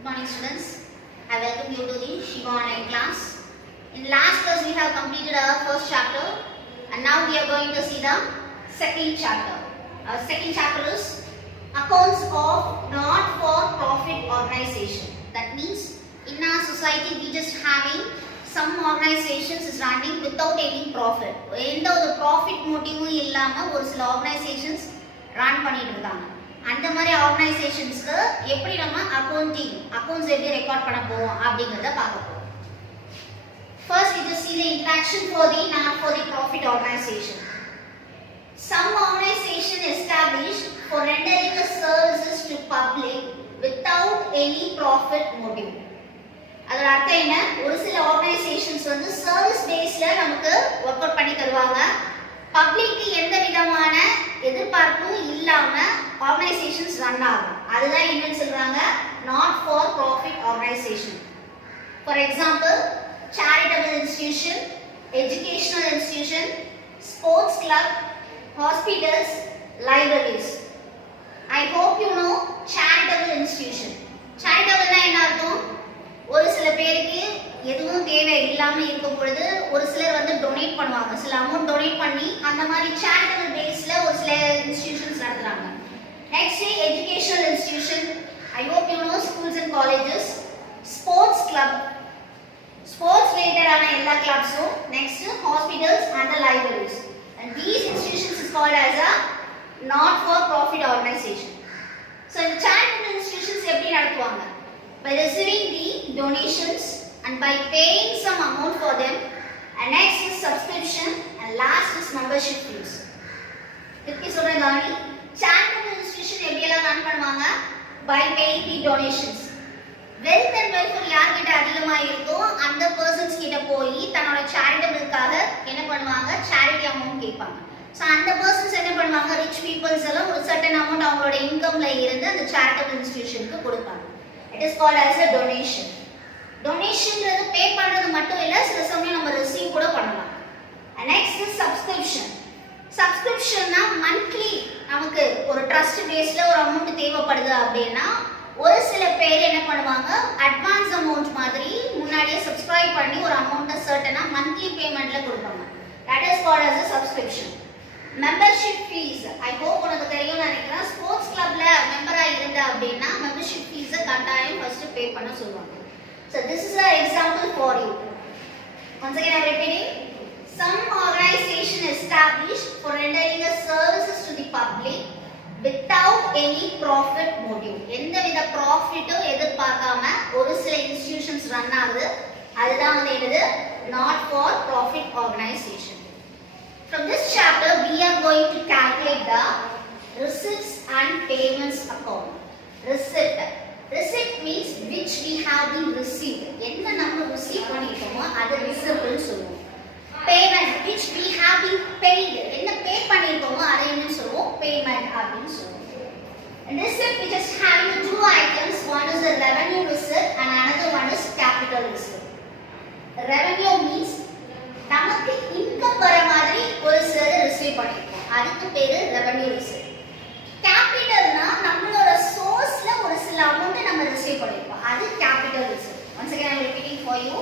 Good morning students. I welcome you to the Shiva online class. In last class we have completed our first chapter and now we are going to see the second chapter. Our second chapter is accounts of not-for-profit organization. That means in our society we just having some organizations is running without any profit. எந்த ஒரு profit motive இல்லாம ஒரு சில organizations run பண்ணிட்டு இருக்காங்க. அந்த மாதிரி ஆர்கனைசேஷன்ஸ்க்கு எப்படி நம்ம அக்கவுண்ட்ஸ் எப்படி ரெக்கார்ட் பண்ண போறோம் அப்படிங்கறத பார்க்க போறோம். First we just see the interaction for the not for the profit organization. Some organization established for rendering the services to public without any profit motive. அதோட அர்த்தம் என்ன? ஒரு சில ஆர்கனைசேஷன்ஸ் வந்து சர்வீஸ் பேஸ்ல நமக்கு ஒர்க் அவுட் பண்ணி தருவாங்க. பப்ளிக்கு எந்த விதமான எதிர்பார்ப்பும் இல்லாம ஆர்கனைசேஷன்ஸ் ரன் ஆகும். அதுதான் என்னன்னு சொல்றாங்க not for profit organisation. For example charitable institution, educational institution, sports club, hospitals, libraries. I hope you know charitable institution. charitable னா என்ன அர்த்தம்? ஒரு சில பேருக்கு எதுவும் தேவை இல்லாம இருக்கும் பொழுது ஒரு சிலர் வந்து டொனேட் பண்ணுவாங்க. சில அமௌண்ட் டொனேட் பண்ணி அந்த மாதிரி charitable பேஸ்ல ஒரு சில இன்ஸ்டிடியூஷன்ஸ் நடத்துறாங்க. Next educational institution. I hope you know schools and colleges, sports club, sports related ஆன எல்லா கிளப்ஸும், next hospitals and the libraries. And these institutions is called as a not for profit organization. So இந்த charitable institutions எப்படி நடத்துவாங்க? By receiving the donations and by paying some amount for them, and next is subscription and last is membership fees. திருப்பி சொல்றேன் கவனி. charitable institution எப்படி எல்லாம் ரன் பண்ணுவாங்க? By paying the donations. wealth and welfare யார்கிட்ட அதிகமா இருக்கோ அந்த பர்சன்ஸ் கிட்ட போய் தன்னோட charitable-க்காக என்ன பண்ணுவாங்க? charity amount கேட்பாங்க. சோ அந்த பர்சன்ஸ் என்ன பண்ணுவாங்க? rich peoples எல்லாம் ஒரு certain amount அவங்களோட இன்கம்ல இருந்து அந்த charitable institution-க்கு கொடுப்பாங்க. It is called as a donation. டொனேஷன்ன்றது பே பண்றது மட்டும் இல்ல, சில சமயம் நம்ம ரிசீவ் கூட பண்ணலாம். And next is subscription. சப்ஸ்கிரிப்ஷன்னா மந்த்லி நமக்கு ஒரு ட்ரஸ்ட் பேஸ்ல ஒரு அமௌண்ட் தேவைப்படுது அப்படின்னா ஒரு சில பேர் என்ன பண்ணுவாங்க? அட்வான்ஸ் அமௌண்ட் மாதிரி முன்னாடியே சப்ஸ்கிரைப் பண்ணி ஒரு அமௌண்ட்டை சர்ட்டனா மந்த்லி பேமெண்ட்ல கொடுப்பாங்க. That is called as a subscription. Membership fees. I hope உனக்கு தெரியும் நினைக்கிறேன். ஸ்போர்ட்ஸ் கிளப்ல மெம்பரா இருந்த அப்படின்னா membership fees கட்டாயம் ஃபர்ஸ்ட் பே பண்ண சொல்லுவாங்க. So this is an example for you. Once again I am repeating. Some organization established for rendering the services to the public without any profit motive. எந்த வித ப்ராஃபிட்டோ எதிர்பார்க்காம ஒரு சில இன்ஸ்டிடியூஷன்ஸ் ரன் ஆகுது. அதுதான் வந்து என்னது? not for profit organization. From this chapter we are going to calculate the receipts and payments account. Receipt means which we have been received. என்ன நம்ம receive பண்ணிட்டோமோ அது receipt னு சொல்லுவோம். Payment which we have been paid. என்ன பே பண்ணிட்டோமோ அதை என்ன சொல்லுவோம்? Payment அப்படினு சொல்லுவோம். And receipt which is having two items. One is the revenue receipt and another one is capital receipt. Revenue means நமக்கு இன்கம் வர மாதிரி ஒரு சில ரிசீவ் பண்ணிருக்கோம். அதுக்கு பேரு ரெவென்யூ ரிசீட். கேபிட்டல்னா நம்மளோட சோர்ஸ்ல ஒரு சில அமௌண்ட் நம்ம ரிசீவ் பண்ணிருக்கோம். அது capital receipt. Once again I am repeating for you.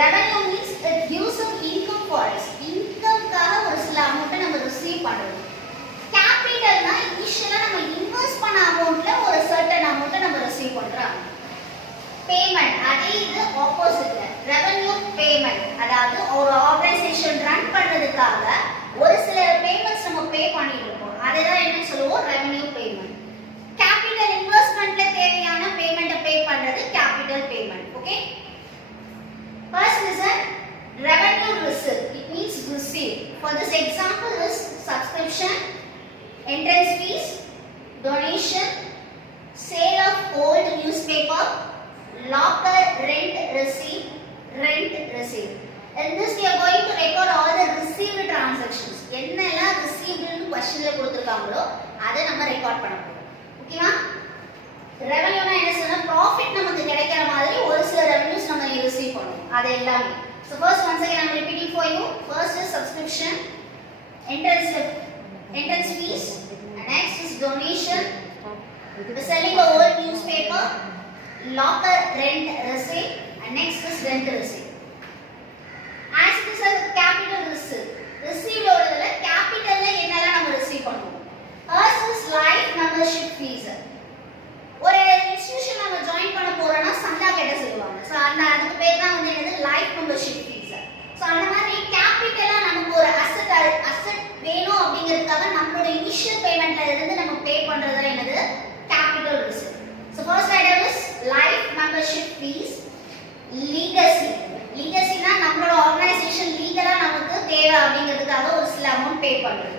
Revenue means it gives some income for us. இன்கம்காக ஒரு சில அமௌண்ட் நம்ம ரிசீவ் பண்றோம். கேபிட்டல்னா இனிஷியலா நம்ம இன்வெஸ்ட் பண்ண அமௌண்ட்ல ஒரு சர்டன் அமௌண்ட் நம்ம ரிசீவ் பண்றோம். பேமெண்ட் அதே இது ஆப்போசிட்ல ரெவென்யூ பேமெண்ட், அதாவது ஒரு ஆர்கனைசேஷன் ரன் பண்றதுக்காக ஒரு சில பேமெண்ட்ஸ் நம்ம பே பண்ணிட்டு இருக்கோம். அதுதான் என்ன சொல்லுவோம்? Revenue payment. கேபிட்டல் இன்வெஸ்ட்மென்ட்ல தேவையான பேமெண்ட்டை பே பண்றது capital payment. Okay, first listen, revenue receipt. It means receipt. For this example is subscription, entrance fees, donation, sale of old newspaper, locker rent receipt. In this we are going to record all the received transactions. என்னெல்லாம் received னு क्वेश्चनல கொடுத்திருக்காங்களோ அதை நம்ம ரெக்கார்ட் பண்ண போறோம். ஓகேவா? ரெவென்யூனா என்ன சொல்றா? ப்ராஃபிட் நமக்கு கிடைக்கிற மாதிரி ஒரு சில ரெவென்யூஸ் நம்ம ரிசீவ் பண்ணுவோம். அது எல்லாமே. So first once again I am repeating for you. First is subscription, entrance fees, and next is donation, the selling of old newspaper, locker rent receipt, and next is rent receipt. As it is a capital receipt, received ஓடுதுல capitalல என்னெல்லாம் நம்ம receive பண்ணுவோம். First is life membership fees. ஒரு இன்ஸ்டிடியூஷன் நம்ம ஜாயின் பண்ண போறோம்னா சந்தா கட்ட சொல்லுவாங்க. சோ அதுக்கு பேர் தான் வந்து என்னது லைஃப் மெம்பர்ஷிப் ஃபீஸ். சோ அந்த மாதிரி கேபிட்டலா நமக்கு ஒரு அசெட் வேணும் அப்படிங்கிறதுக்காக நம்மளோட இனிஷியல் பேமெண்ட்ல இருந்து நம்ம பே பண்றது தான் என்னது capital receipt. So first item is life membership fees. லீகசினா நம்மளோட ஆர்கனைசேஷன் லீகலா நமக்கு தேவை அப்படிங்கிறதுக்காக ஒரு சில அமௌண்ட் பே பண்றது.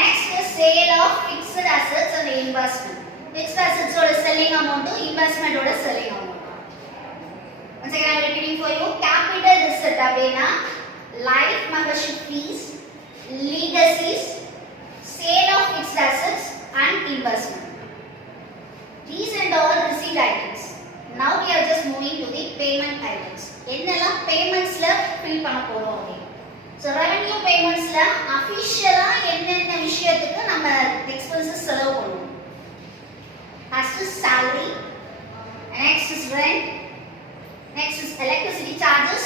Next is sale of fixed assets and investment. Fixed assets oda selling amount to investment oda selling amount. Once again I am repeating for you. Capital receipt abena life membership fees, legacies, sale of fixed assets and investment. These and all received items. Now we are just moving to the payment items. என்னெல்ல payments la fill பண்ண போறோம் அப்படி. So revenue payments la officially என்னென்ன விஷயத்துக்கு நம்ம expenses செலவு பண்ணுவோம். First is salary, next is rent, next is electricity charges,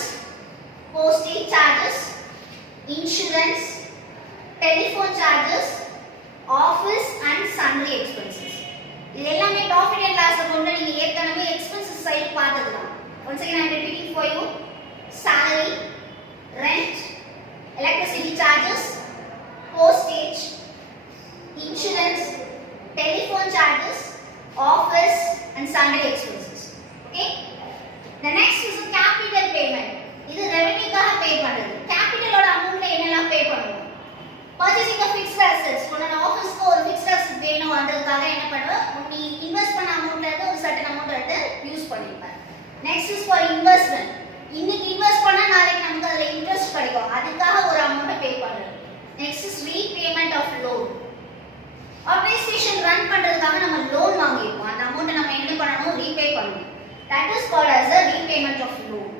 postage charges, insurance, telephone charges, office and sundry expenses. இது எல்லாமே profit and loss account நீங்க ஏற்கனவே expenses side பார்த்ததுதான். Once again I am repeating for you. Salary, rent, electricity charges, postage, insurance, telephone charges, office and sundry expenses. Okay? The next is a capital payment. இது revenue காக pay பண்றது. capital ஓட amount என்னெல்லாம் pay பண்ணுவோம்? Purchasing a fixed assets. உன்னோட ஆபீஸ்க்கு ஒரு fixed asset வேணும்ன்றதுக்காக என்ன பண்ணுவ? நீ இன்வெஸ்ட் பண்ண அமௌண்ட்ல இருந்து ஒரு certain amount எடுத்து யூஸ் பண்ணிப்ப. Next is for investment. இன்னைக்கு இன்வெஸ்ட் பண்ணா நாளைக்கு நமக்கு அதுல இன்ட்ரஸ்ட் கிடைக்கும். அதுக்காக ஒரு அமௌண்ட் பே பண்றது. Next is repayment of loan. Organisation run பண்றதுக்காக நம்ம லோன் வாங்கிருப்போம். அந்த அமௌண்ட் நம்ம என்ன பண்ணணும்? ரீபே பண்ணணும். That is called as a repayment of loan.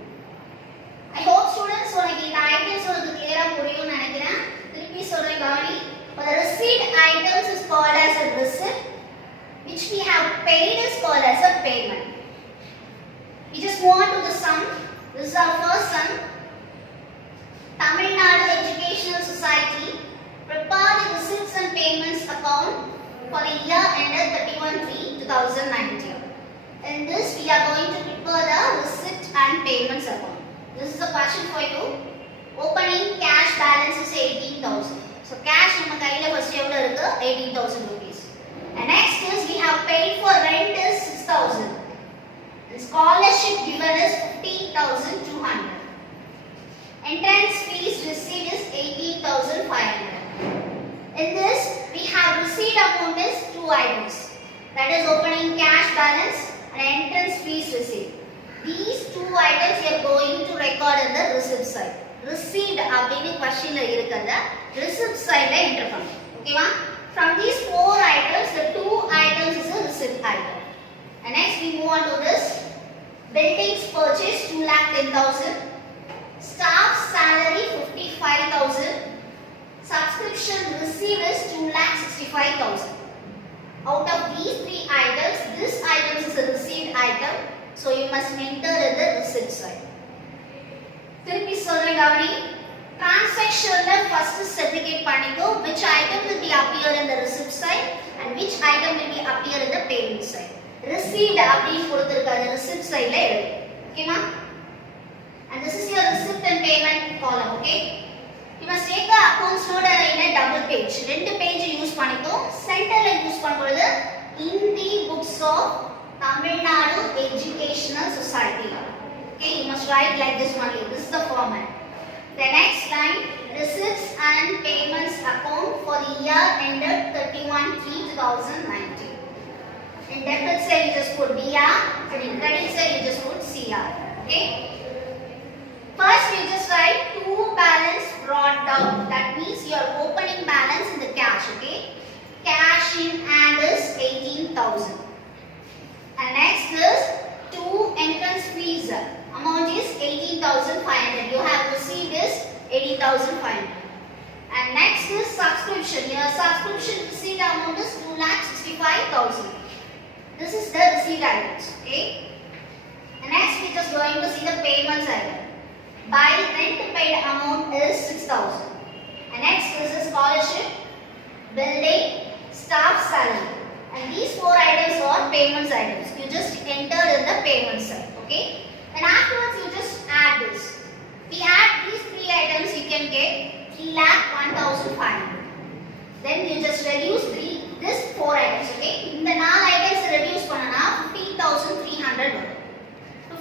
I hope students உங்களுக்கு இந்த ஐட்டம்ஸ் உங்களுக்கு கிளியரா புரியும்னு நினைக்கிறேன். திருப்பி சொல்றேன் கவனி. For the receipt items is called as a receipt, which we have paid is called as a payment. We just move on to the sum. This is our first sum. Tamil Nadu Educational Society prepare the receipts and payments account for the year ended 31/3/2019. In this we are going to prepare the receipt and payments account. This is a question for you. Opening cash balance is 18,000. So cash நம்ம கையில first எவ்வளவு இருக்கு? 18,000 rupees. And next is we have paid for rent is 6,000. The scholarship given is 15,200. Entrance fees received is 18,500. In this, we have received amount is two items. That is opening cash balance and entrance fees received. These two items we are going to record in the receipt side. Received அப்படினு questionல இருக்கறத receipt sideல enter பண்ணணும். ஓகேவா? From these four items, the two items is a receipt item. And next we move on to this. Buildings purchase 2,10,000. Staff salary 55,000. Subscription received is 2,65,000. Out of these three items, this item is a received item, so you must enter in the receipt side. திருப்பி சொல்றேன் கவனி. Transactionல first certificate பண்ணிக்கோ which item will be appear in the receipt side and which item will be appear in the payment side. Received அப்படின்னு கொடுத்திருக்காது receipt sideல எழுது. ஓகேமா? And this is your receipt and payment column, okay? You must take the accounts note in a double page. ரெண்டு page use பண்ணிக்கோ. சென்டர்ல யூஸ் பண்ணும்போது in the books of Tamil Nadu Educational Society. Okay, you must write like this only. This is the format. The next line, receipts and payments account for the year ended 31/3/2019. In debit side you just put DR and in credit side you just put CR. Okay. First you just write to balance brought down. That means your opening balance in the cash. Okay. Cash in hand is 18,000. And next is to entrance fees. Amount is 18,500. You have received is 18,500. And next is subscription. Your subscription receipt amount is 2,65,000. This is the received items. Okay. And next we just going to see the payments item. By rent paid amount is 6,000. And next this is scholarship, building, staff salary. And these four items are payments items. You just enter in the payment side. Okay. And afterwards you just add this. We add these three items, you can get 3,01,500. Then you just reduce this four items. Okay. In the 4 items reduce panna 15,300.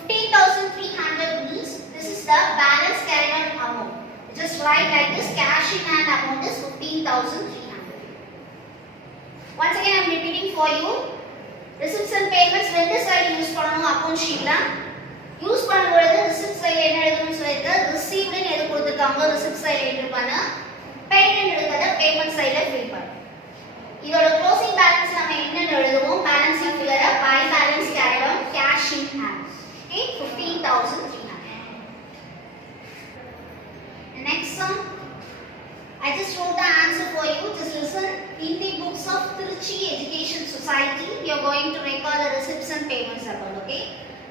15,300 means this is the balance carried on amount. Just write like this, cash in hand amount is 15,300. Once again I am repeating for you. Receipts and payments ரெண்டு side use பண்ணனும் account ஷீட்ல. Use பண்ணும்போது receipt சைடுல என்ன எழுதணும்னு சொல்லிருக்க, ரிசீவ்ட்னு எது கொடுத்திருக்காங்களோ ரிசிப்ட் சைடுல என்டர் பண்ண, பேமெண்ட் எடுத்தத பேமெண்ட் சைடுல ஃபில் பண்ணு. இதோட க்ளோசிங் பேலன்ஸ் நம்ம என்னன்னு எழுதுவோம், பேலன்சிங் ஃபிகரை by balance carried on cash in hand. Okay, 15,300. Next sum, I just wrote the answer for you. Just listen. In the books of Tiruchi Education Society, you are going to record the receipts and payments account. Okay,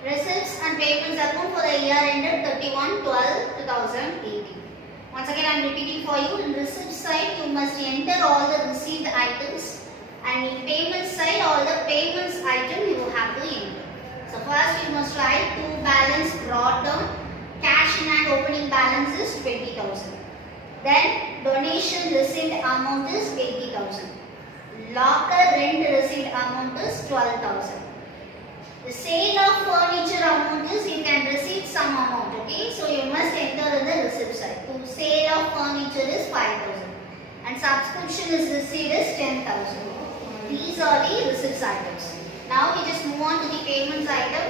receipts and payments account for the year ended 31/12/2018. Once again, I am repeating for you. In receipt side, you must enter all the received items, and in payment side, all the payments item you have to enter. So first you must write to balance brought down, cash in hand opening balance is 20,000. Then donation received amount is 80,000. Locker rent received amount is 12,000. The sale of furniture amount is you can receive some amount. Okay, so you must enter in the receipt side. So sale of furniture is 5,000 and subscription is received is 10,000. These are the receipts items. Now we just move on to the payments item.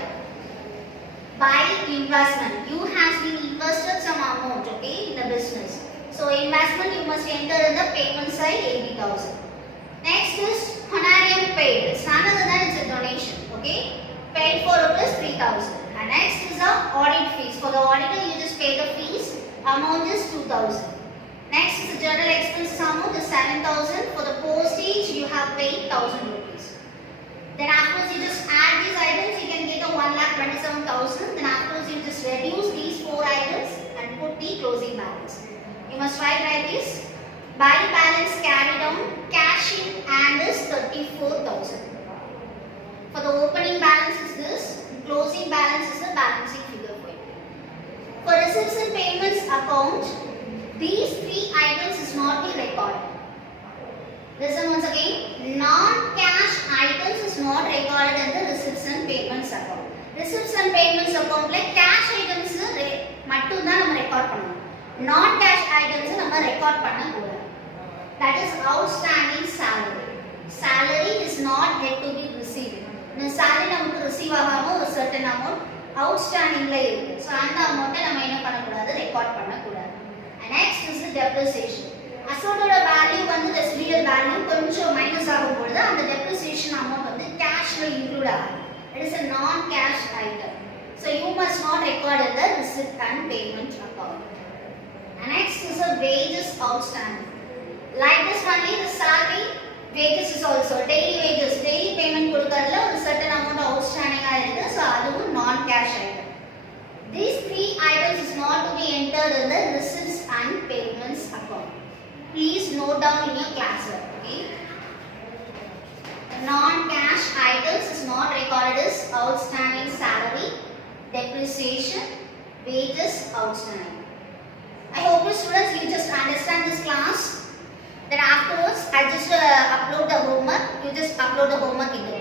By investment, you have been invested some amount, okay, in the business. So investment you must enter in the payment side 80,000. Next is honorarium paid. It's none other than it's a donation, okay, paid for rupees 3,000. And next is the audit fees. For the auditor you just pay the fees. Amount is 2,000. Next is the general expenses amount is 7,000. For the postage you have paid 1,000 rupees. Then afterwards you just add these items, you can get a 1,27,000. Then afterwards you just reduce these four items and put the closing balance. You must write like this. By balance carried on, cash in hand is 34,000. For the opening balance is this, closing balance is the balancing figure for you. For receipts and payments account, these three items is not be recorded. Listen once again, non-cash items is not recorded in the receipts and payments account. Receipts and payments account like cash items மட்டும் தான் நம்ம ரெக்கார்ட் பண்ணணும். Non-cash items நம்ம ரெக்கார்ட் பண்ண கூடாது. That is outstanding salary. Salary is not yet to be received. இந்த salary நமக்கு ரிசீவ் ஆகாம ஒரு certain amount outstandingல இருக்கு. So அந்த amount நம்ம என்ன பண்ண கூடாது, ரெக்கார்ட் பண்ண கூடாது. And next is the depreciation. அசோட்டோட வேல்யூ வந்து ரெசிடியல் வேல்யூ கொஞ்சம் மைனஸ் ஆகும் பொழுது அந்த டெப்ரிசியேஷன் அமௌண்ட் வந்து கேஷ்ல இன்க்ளூட் ஆகும். It is a non-cash item. So you must not record in the receipt and payment account. And next is the wages outstanding. Like this only the salary, wages is also daily wages, daily payment கொடுக்கறதுல ஒரு certain amount outstanding ஆ இருக்கு. So அதுவும் non-cash item. These three items is not to be entered in the receipts and payments account. Please note down in your classwork. Okay. Non-cash items is not recorded as outstanding salary, depreciation, wages outstanding. I hope you students you just understand this class. Then afterwards I just upload the homework. You just upload the homework in the